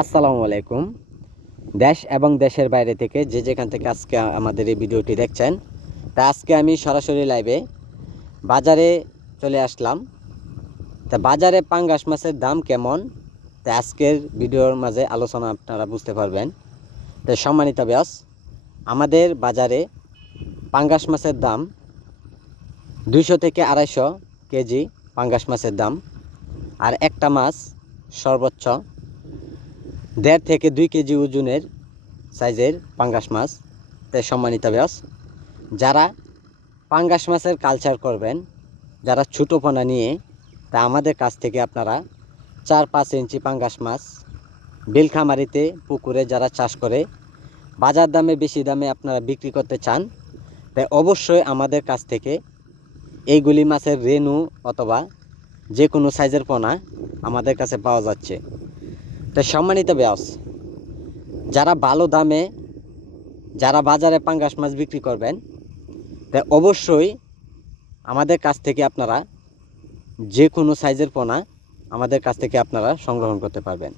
আসসালামু আলাইকুম। দেশ এবং দেশের বাইরে থেকে যে যেখান থেকে আজকে আমাদের এই ভিডিওটি দেখছেন, তা আজকে আমি সরাসরি লাইভে বাজারে চলে আসলাম। তা বাজারে পাঙ্গাস মাছের দাম কেমন? তা আজকের ভিডিওর মাঝে আলোচনা আপনারা বুঝতে পারবেন। তো সম্মানিত ব্যাস আমাদের বাজারে পাঙ্গাস মাছের দাম দুইশো থেকে আড়াইশো কেজি পাঙ্গাস মাছের দাম। আর একটা মাছ সর্বোচ্চ দেড় থেকে দুই কেজি ওজনের সাইজের পাঙ্গাস মাছ। সম্মানিত ব্যাস যারা পাঙ্গাস মাছের কালচার করবেন, যারা ছোটো পোনা নিয়ে, তা আমাদের কাছ থেকে আপনারা চার পাঁচ ইঞ্চি পাঙ্গাস মাছ বিলখামারিতে পুকুরে যারা চাষ করে, বাজার দামে বেশি দামে আপনারা বিক্রি করতে চান, তাই অবশ্যই আমাদের কাছ থেকে এইগুলি মাছের রেনু অথবা যে কোনো সাইজের পোনা আমাদের কাছে পাওয়া যাচ্ছে। তো সম্মানিত ব্যাস যারা ভালো দামে, যারা বাজারে পাঙ্গাস মাছ বিক্রি করবেন, তা অবশ্যই আমাদের কাছ থেকে আপনারা যে কোনো সাইজের পোনা আমাদের কাছ থেকে আপনারা সংগ্রহণ করতে পারবেন।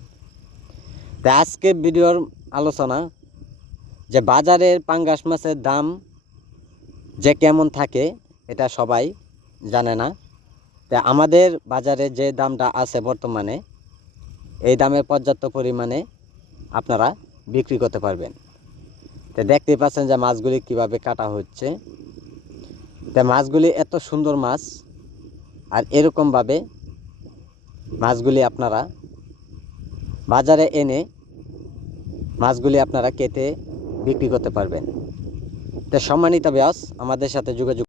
তা আজকে ভিডিওর আলোচনা যে বাজারের পাঙ্গাস মাছের দাম যে কেমন থাকে, এটা সবাই জানে না। তা আমাদের বাজারে যে দামটা আছে বর্তমানে এই দামে পর্যাপ্ত পরিমাণে আপনারা বিক্রি করতে পারবেন। তো দেখতেই পাচ্ছেন যে মাছগুলি কীভাবে কাটা হচ্ছে। তা মাছগুলি এত সুন্দর মাছ, আর এরকমভাবে মাছগুলি আপনারা বাজারে এনে মাছগুলি আপনারা কেটে বিক্রি করতে পারবেন। তো সম্মানিত ব্যাস আমাদের সাথে যোগাযোগ